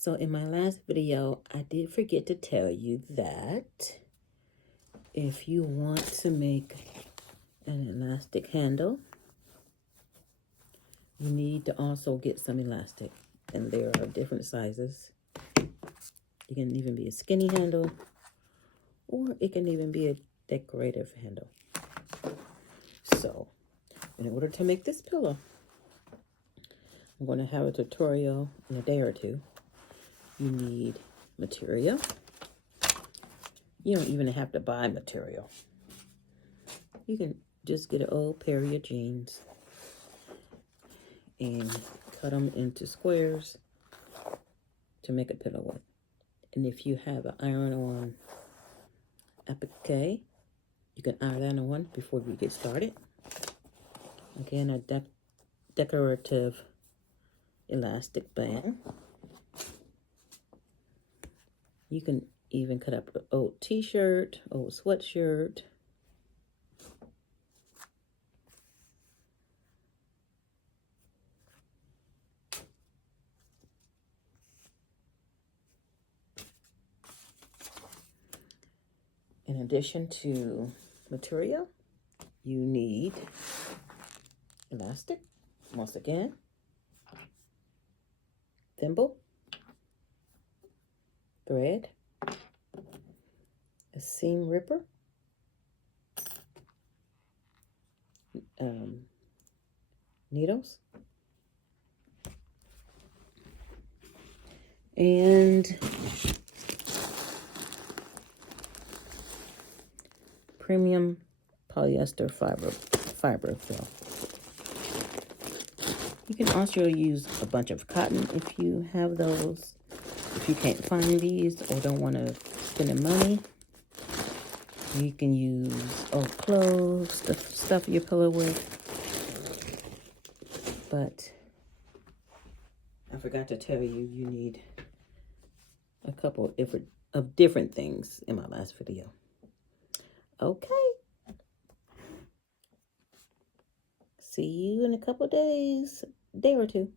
So in my last video, I did forget to tell you that if you want to make an elastic handle, you need to also get some elastic. And there are different sizes. It can even be a skinny handle, or it can even be a decorative handle. So, in order to make this pillow, I'm going to have a tutorial in a day or two. You need material. You don't even have to buy material. You can just get an old pair of your jeans and cut them into squares to make a pillow with. And if you have an iron-on applique, you can iron that on before you get started. Again, a decorative elastic band. You can even cut up an old t-shirt, old sweatshirt. In addition to material, you need elastic, once again, thimble, thread, a seam ripper, needles, and premium polyester fiber fill. You can also use a bunch of cotton if you have those. If you can't find these or don't want to spend the money, you can use old clothes to stuff your pillow with. But I forgot to tell you, you need a couple of different things in my last video. Okay. See you in a couple days, day or two.